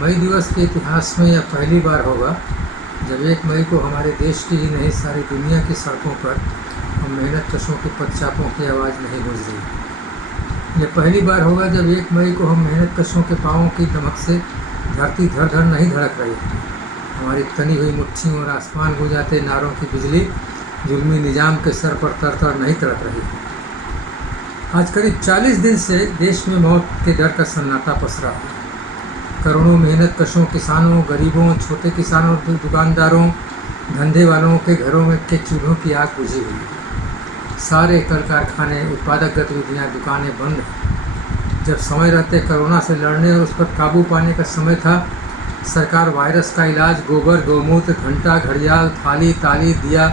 मई दिवस के इतिहास में यह पहली बार होगा जब 1 मई को हमारे देश की ही नहीं सारी दुनिया की सड़कों पर हम मेहनत कशों के पदचापों की आवाज़ नहीं गूंज रही। यह पहली बार होगा जब 1 मई को हम मेहनत कशों के पाँवों की दमक से धरती धड़ धड़ नहीं धड़क रही। हमारी तनी हुई मुट्ठियों और आसमान गूंजाते नारों की बिजली जुल्मी निजाम के सर पर तर तर नहीं तड़क रही। आज करीब 40 दिन से देश में मौत के डर का सन्नाटा पसरा है। करोड़ों मेहनत कशों किसानों, गरीबों, छोटे किसानों, दुकानदारों, धंधे वालों के घरों में के चूल्हों की आग बुझी हुई है। सारे कल कारखाने, उत्पादक गतिविधियाँ, दुकानें बंद हैं। जब समय रहते कोरोना से लड़ने और उस पर काबू पाने का समय था, सरकार वायरस का इलाज गोबर, गौमूत्र, घंटा, घड़ियाल, थाली, ताली, दिया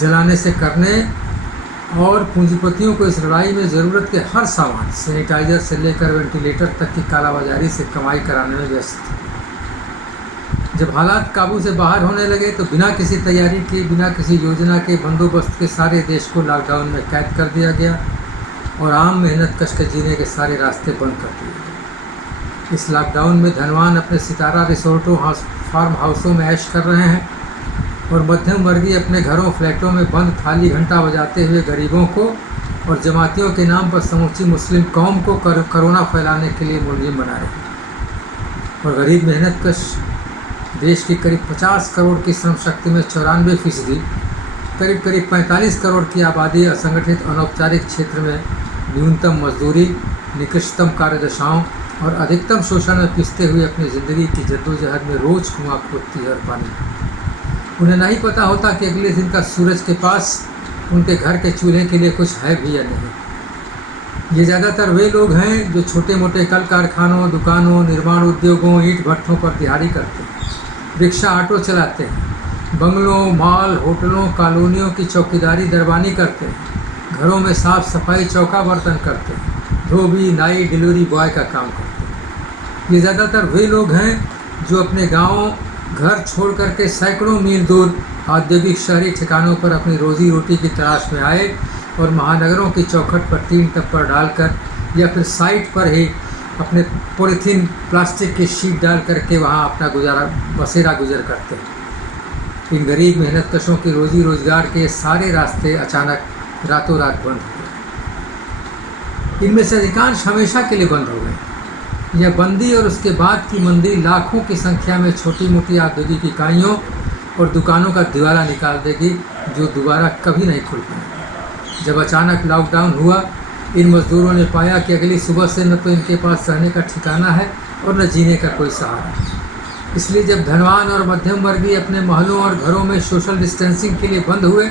जलाने से करने और पूंजीपतियों को इस लड़ाई में ज़रूरत के हर सामान, सैनिटाइजर से लेकर वेंटिलेटर तक की कालाबाजारी से कमाई कराने में व्यस्त थे। जब हालात काबू से बाहर होने लगे तो बिना किसी तैयारी के, बिना किसी योजना के बंदोबस्त के सारे देश को लॉकडाउन में कैद कर दिया गया और आम मेहनत कश के जीने के सारे रास्ते बंद कर दिए गए। इस लॉकडाउन में धनवान अपने सितारा रिसोर्टों, फार्म हाउसों में ऐश कर रहे हैं और मध्यम वर्गीय अपने घरों, फ्लैटों में बंद थाली घंटा बजाते हुए गरीबों को और जमातियों के नाम पर समूची मुस्लिम कौम को कोरोना फैलाने के लिए मुलजिम बना रहे हैं। और गरीब मेहनत कश देश की करीब 50 करोड़ की श्रम शक्ति में 94%, करीब 45 करोड़ की आबादी असंगठित अनौपचारिक क्षेत्र में न्यूनतम मजदूरी, निकृष्टतम कार्यदशाओं और अधिकतम शोषण में पिसते हुए अपनी ज़िंदगी की जद्दोजहद में रोज़ कुआं खोदती है और पानी। उन्हें नहीं पता होता कि अगले दिन का सूरज के पास उनके घर के चूल्हे के लिए कुछ है भी या नहीं। ये ज़्यादातर वे लोग हैं जो छोटे मोटे कल कारखानों, दुकानों, निर्माण उद्योगों, ईंट भट्ठों पर दिहाड़ी करते हैं, रिक्शा ऑटो चलाते हैं, बंगलों, मॉल, होटलों, कॉलोनियों की चौकीदारी दरबानी करते हैं, घरों में साफ़ सफाई, चौका बर्तन करते हैं, धोबी, नाई, डिलीवरी बॉय का काम करते हैं। ये ज़्यादातर वे लोग हैं जो अपने गाँव घर छोड़ करके सैकड़ों मील दूर औद्योगिक शहरी ठिकानों पर अपनी रोजी रोटी की तलाश में आए और महानगरों की चौखट पर 3 टप्पर डालकर या फिर साइट पर ही अपने पॉलीथीन प्लास्टिक की शीट डाल करके वहाँ अपना बसेरा गुजर करते हैं। इन गरीब मेहनत कशों की रोजी रोजगार के सारे रास्ते अचानक रातों रात बंद हो गए। इनमें से अधिकांश हमेशा के लिए बंद हो गए। यह बंदी और उसके बाद की मंदी लाखों की संख्या में छोटी मोटी औद्योगिक इकाइयों और दुकानों का दिवाला निकाल देगी जो दोबारा कभी नहीं खुल पाएंगी। जब अचानक लॉकडाउन हुआ, इन मजदूरों ने पाया कि अगली सुबह से न तो इनके पास रहने का ठिकाना है और न जीने का कोई सहारा। इसलिए जब धनवान और मध्यम वर्गीय अपने महलों और घरों में सोशल डिस्टेंसिंग के लिए बंद हुए,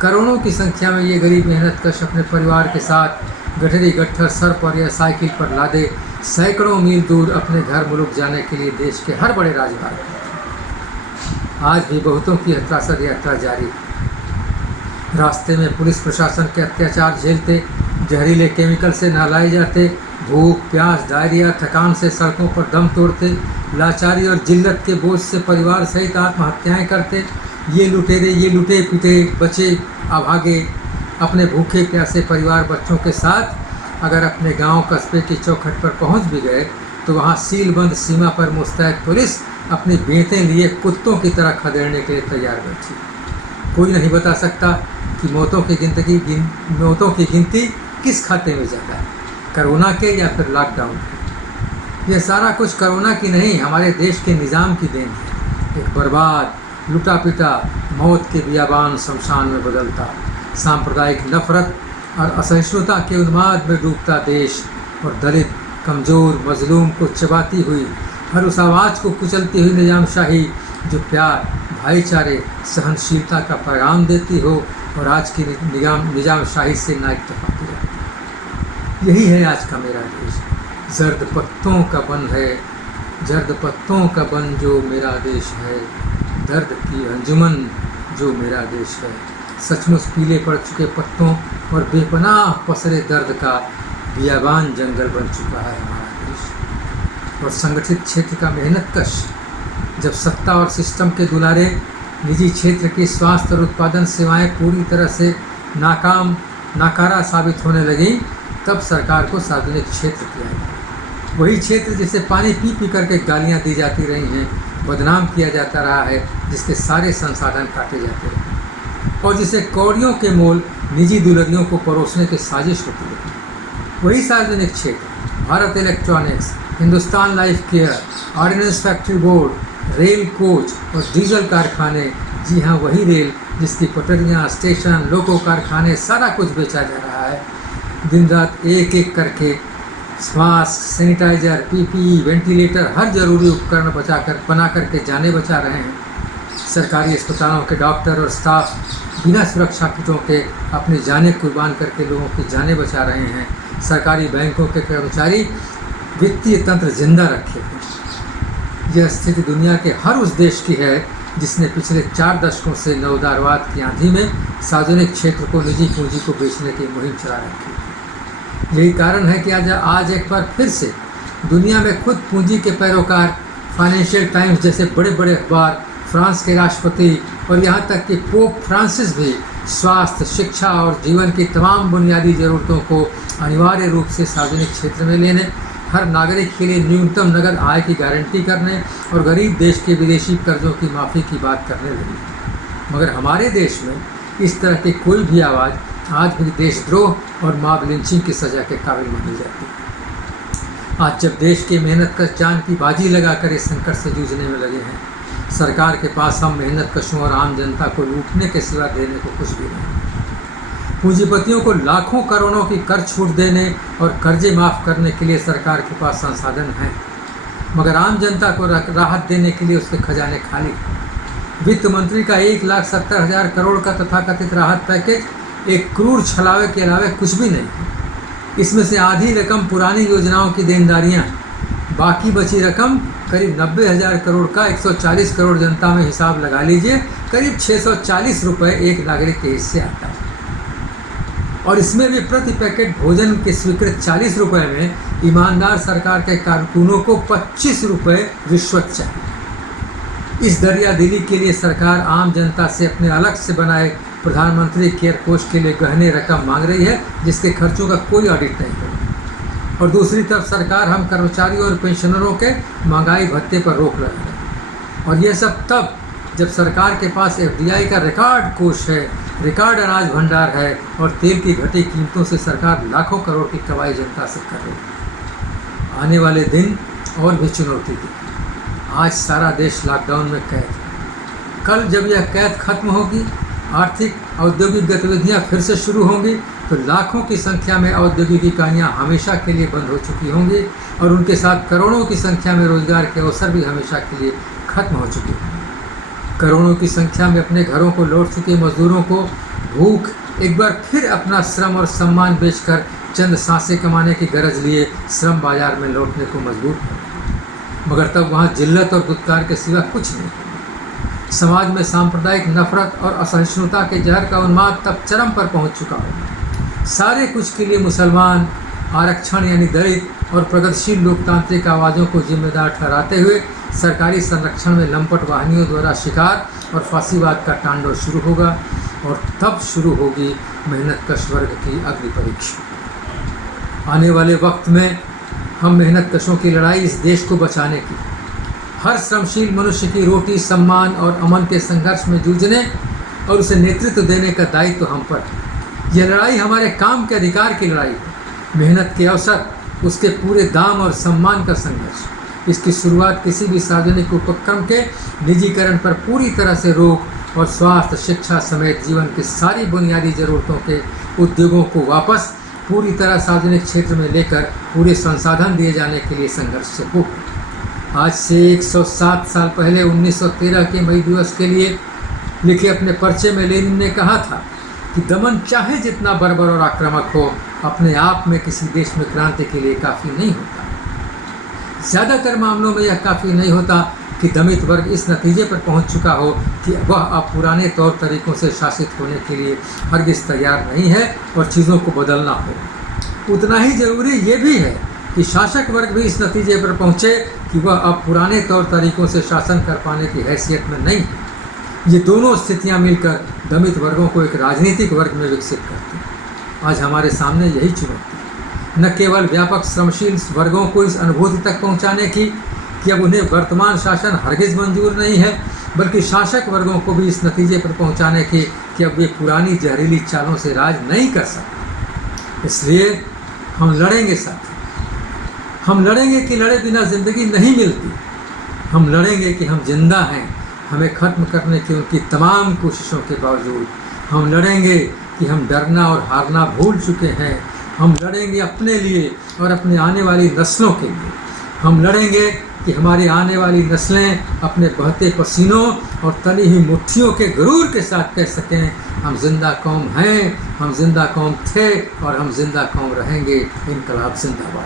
करोड़ों की संख्या में ये गरीब मेहनत कश अपने परिवार के साथ गठरी गट्ठर सर पर या साइकिल पर लादे सैकड़ों मील दूर अपने घर मुल्क जाने के लिए देश के हर बड़े राजमार्ग पर। आज भी बहुतों की त्रासद यात्रा जारी है। रास्ते में पुलिस प्रशासन के अत्याचार झेलते, जहरीले केमिकल से नहलाए जाते, भूख, प्यास, डायरिया, थकान से सड़कों पर दम तोड़ते, लाचारी और जिल्लत के बोझ से परिवार सहित आत्महत्याएं करते, ये लुटेरे, ये लुटे पिटे बचे अभागे अपने भूखे प्यासे परिवार बच्चों के साथ अगर अपने गांव कस्बे की चौखट पर पहुंच भी गए तो वहां सीलबंद सीमा पर मुस्तैद पुलिस अपनी बेंतें लिए कुत्तों की तरह खदेड़ने के लिए तैयार बैठी। कोई नहीं बता सकता कि मौतों की गिनती किस खाते में ज़्यादा है, कोरोना के या फिर लॉकडाउन के। यह सारा कुछ कोरोना की नहीं, हमारे देश के निज़ाम की देन है। एक बर्बाद, लुटा पिटा, मौत के बियाबान शमशान में बदलता, सांप्रदायिक नफरत और असहिष्णुता के उन्माद में डूबता देश और दलित, कमज़ोर, मजलूम को चबाती हुई, हर उस आवाज़ को कुचलती हुई निजामशाही जो प्यार, भाईचारे, सहनशीलता का पैगाम देती हो और आज की निजामशाही से ना इत्तेफाकी रहे। यही है आज का मेरा देश। जर्द पत्तों का बन है, जर्द पत्तों का बन जो मेरा देश है, दर्द की अंजुमन जो मेरा देश है। सचमुच पीले पड़ चुके पत्तों और बेपनाह पसरे दर्द का बियाबान जंगल बन चुका है हमारा देश। और संगठित क्षेत्र का मेहनत कश जब सत्ता और सिस्टम के दुलारे निजी क्षेत्र की स्वास्थ्य और उत्पादन सेवाएं पूरी तरह से नाकारा साबित होने लगी, तब सरकार को सार्वजनिक क्षेत्र किया गया। वही क्षेत्र जिसे पानी पी पी करके गालियाँ दी जाती रही हैं, बदनाम किया जाता रहा है, जिसके सारे संसाधन काटे जाते रहे और जिसे कौड़ियों के मोल निजी दुल्हनियों को परोसने की साजिश होती रही। वही सार्वजनिक क्षेत्र Bharat electronics, Hindustan life care, ordnance factory board, rail coach और डीजल कारखाने, जी हाँ वही रेल जिसकी पटरियाँ, स्टेशन, लोको कारखाने सारा कुछ बेचा जा रहा है। दिन रात एक एक करके मास्क, सैनिटाइजर, पीपीई, वेंटिलेटर, हर जरूरी उपकरण बना करके जाने बचा रहे हैं। सरकारी अस्पतालों के डॉक्टर और स्टाफ बिना सुरक्षा किटों के अपनी जानें कुर्बान करके लोगों की जानें बचा रहे हैं। सरकारी बैंकों के कर्मचारी वित्तीय तंत्र जिंदा रखे हैं। यह स्थिति दुनिया के हर उस देश की है जिसने पिछले 4 दशकों से नवोदारवाद की आंधी में सार्वजनिक क्षेत्र को निजी पूंजी को बेचने की मुहिम चला रखी है। यही कारण है कि आज एक बार फिर से दुनिया में खुद पूंजी के पैरोकार फाइनेंशियल टाइम्स जैसे बड़े बड़े अखबार, फ्रांस के राष्ट्रपति और यहाँ तक कि पोप फ्रांसिस भी स्वास्थ्य, शिक्षा और जीवन की तमाम बुनियादी ज़रूरतों को अनिवार्य रूप से सार्वजनिक क्षेत्र में लेने, हर नागरिक के लिए न्यूनतम नगद आय की गारंटी करने और गरीब देश के विदेशी कर्जों की माफ़ी की बात करने लगी। मगर हमारे देश में इस तरह की कोई भी आवाज़ आज भी देशद्रोह और मॉब लिंचिंग की सज़ा के काबिल मानी जाती है। आज जब देश के मेहनत कश जान की बाजी लगाकर इस संकट से जूझने में लगे हैं, सरकार के पास हम मेहनत कशों और आम जनता को लूटने के सिवा देने को कुछ भी नहीं। पूंजीपतियों को लाखों करोड़ों की कर छूट देने और कर्जे माफ़ करने के लिए सरकार के पास संसाधन हैं, मगर आम जनता को राहत देने के लिए उसके खजाने खाली। वित्त मंत्री का 1,70,000 करोड़ का तथाकथित राहत पैकेज एक क्रूर छलावे के अलावा कुछ भी नहीं। इसमें से आधी रकम पुरानी योजनाओं की देनदारियाँ, बाकी बची रकम करीब 90,000 करोड़ का 140 करोड़ जनता में हिसाब लगा लीजिए, करीब 640 रुपये एक नागरिक के हिस्से आता है। और इसमें भी प्रति पैकेट भोजन के स्वीकृत 40 रुपये में ईमानदार सरकार के कारकुनों को 25 रुपये रिश्वत चाहिए। इस दरिया दिली के लिए सरकार आम जनता से अपने अलग से बनाए प्रधानमंत्री केयर कोष के लिए गहने रकम मांग रही है, जिसके खर्चों का कोई ऑडिट नहीं हो। और दूसरी तरफ सरकार हम कर्मचारियों और पेंशनरों के महंगाई भत्ते पर रोक लगा रही है। और यह सब तब जब सरकार के पास FDI का रिकॉर्ड कोष है, रिकॉर्ड अनाज भंडार है और तेल की घटी कीमतों से सरकार लाखों करोड़ की कमाई जनता से कर रही है। आने वाले दिन और भी चुनौती दी। आज सारा देश लॉकडाउन में कैद है। कल जब यह कैद खत्म होगी, आर्थिक औद्योगिक गतिविधियां फिर से शुरू होंगी, तो लाखों की संख्या में औद्योगिक इकाइयाँ हमेशा के लिए बंद हो चुकी होंगी और उनके साथ करोड़ों की संख्या में रोजगार के अवसर भी हमेशा के लिए खत्म हो चुके हैं। करोड़ों की संख्या में अपने घरों को लौट चुके मजदूरों को भूख एक बार फिर अपना श्रम और सम्मान बेचकर चंद सांसें कमाने की गरज लिए श्रम बाजार में लौटने को मजबूर कर, मगर तब वहाँ जिल्लत और दुत्कार के सिवा कुछ नहीं। समाज में सांप्रदायिक नफरत और असहिष्णुता के जहर का उन्माद तब चरम पर पहुँच चुका हो। सारे कुछ के लिए मुसलमान, आरक्षण यानी दलित और प्रगतिशील लोकतांत्रिक आवाज़ों को जिम्मेदार ठहराते हुए सरकारी संरक्षण में लंपट वाहिनियों द्वारा शिकार और फांसीवाद का तांडव शुरू होगा और तब शुरू होगी मेहनत कश वर्ग की अग्नि परीक्षा। आने वाले वक्त में हम मेहनत कशों की लड़ाई इस देश को बचाने की, हर श्रमशील मनुष्य की रोटी, सम्मान और अमन के संघर्ष में जूझने और उसे नेतृत्व देने का दायित्व हम पर है। यह लड़ाई हमारे काम के अधिकार की लड़ाई है, मेहनत के अवसर, उसके पूरे दाम और सम्मान का संघर्ष। इसकी शुरुआत किसी भी सार्वजनिक उपक्रम के निजीकरण पर पूरी तरह से रोक और स्वास्थ्य, शिक्षा समेत जीवन की सारी बुनियादी ज़रूरतों के उद्योगों को वापस पूरी तरह सार्वजनिक क्षेत्र में लेकर पूरे संसाधन दिए जाने के लिए संघर्ष से हो। आज से 107 साल पहले 1913 के मई दिवस के लिए लिखे अपने पर्चे में लेनिन ने कहा था कि दमन चाहे जितना बर्बर और आक्रामक हो, अपने आप में किसी देश में क्रांति के लिए काफ़ी नहीं होता। ज़्यादातर मामलों में यह काफ़ी नहीं होता कि दमित वर्ग इस नतीजे पर पहुंच चुका हो कि वह अब पुराने तौर तरीक़ों से शासित होने के लिए हरगिज़ तैयार नहीं है और चीज़ों को बदलना हो। उतना ही ज़रूरी ये भी है कि शासक वर्ग भी इस नतीजे पर पहुँचे कि वह अब पुराने तौर तरीक़ों से शासन कर पाने की हैसियत में नहीं है। ये दोनों स्थितियाँ मिलकर दमित वर्गों को एक राजनीतिक वर्ग में विकसित करती हैं। आज हमारे सामने यही चुनौती है। न केवल व्यापक श्रमशील वर्गों को इस अनुभूति तक पहुंचाने की कि अब उन्हें वर्तमान शासन हरगिज मंजूर नहीं है, बल्कि शासक वर्गों को भी इस नतीजे पर पहुंचाने की कि अब वे पुरानी जहरीली चालों से राज नहीं कर सकते। इसलिए हम लड़ेंगे साथी, हम लड़ेंगे कि लड़े बिना ज़िंदगी नहीं मिलती। हम लड़ेंगे कि हम जिंदा हैं, हमें ख़त्म करने की उनकी तमाम कोशिशों के बावजूद। हम लड़ेंगे कि हम डरना और हारना भूल चुके हैं। हम लड़ेंगे अपने लिए और अपने आने वाली नस्लों के लिए। हम लड़ेंगे कि हमारी आने वाली नस्लें अपने बहते पसीनों और तली हुई मुट्ठियों के गुरूर के साथ कह सकें, हम जिंदा कौम हैं, हम जिंदा कौम थे और हम जिंदा कौम रहेंगे। इनकलाब जिंदाबाद।